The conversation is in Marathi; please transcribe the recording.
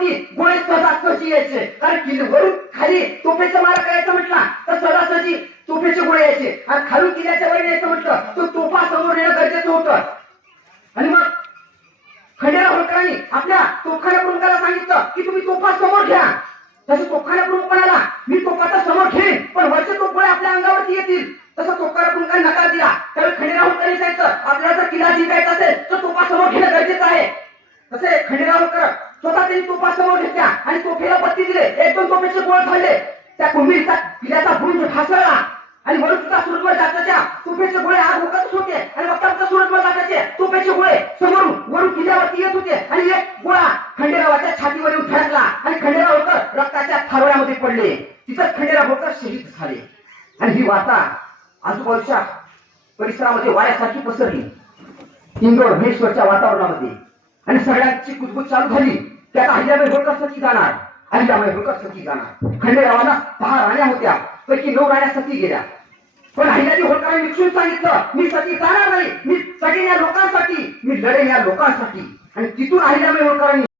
अंगावरती गोळे सहजासहजी यायचे? कारण किल्ले वरून खाली तोफेचा मारा करायचा म्हटला तर सहजासहजी तोफेचे गोळे यायचे. आणि खालून किल्ल्याच्या वर यायचं म्हटलं तर तोफा समोर येणं गरजेचं होतं. आणि मग खंडेरा होळकरांनी आपल्या तोफखान्या प्रमुखाला सांगितलं की तुम्ही तोफा समोर घ्या. तसं तोफखान्या प्रमुख म्हणाला मी तोफाचा समोर घेईन पण वरचे तोफ गोळे आपल्या अंगावरती येतील. तसं तोफखाना प्रमुखाने नकार दिला. त्यावेळी खंडेरा होळकरांनी सांगितलं आपल्याला जर किल्ला जिंकायचा असेल तर तोफा समोर घेणं गरजेचं आहे. तसे खंडेराव होळकर स्वतः त्यांनी तोफा समोर घेतल्या आणि तोफेला बत्ती दिले. एक दोन तोफेचे गोळ खाल्ले. त्या कुंभीचा किल्ल्याचा बुंज ढासळला. आणि वरून सुद्धा सुरतवर जाताच्या तोफेचे गोळे आग उगतच होते. आणि वक्ताचा सुरतवर जाताचे तोफेचे गोळे समोरून वरून किल्ल्यावरती येत होते. आणि एक गोळा खंडेरावाच्या छातीवर येऊन धडकला आणि खंडेराव होकर रक्ताच्या थारोळ्यामध्ये पडले. तिथंच खंडेराव होकर शहीद झाले. आणि ही वार्ता आजूबाजूच्या परिसरामध्ये वाऱ्यासारखी पसरली. इंदोर महेश्वरच्या वातावरणामध्ये. आणि सगळ्यांची कुजबूज चालू झाली. त्यात अहिल्याबाई होळकर सती जाणार. अहिल्याबाई होळकर सती जाणार. खंडेरावांना दहा राण्या होत्या. पैकी नऊ राण्या सती गेल्या. पण अहिल्याजी होळकरांनी विक्षून सांगितलं मी सती जाणार नाही. मी सगळ्या या लोकांसाठी मी लढेन या लोकांसाठी. आणि तिथून अहिल्याबाई होळकरांनी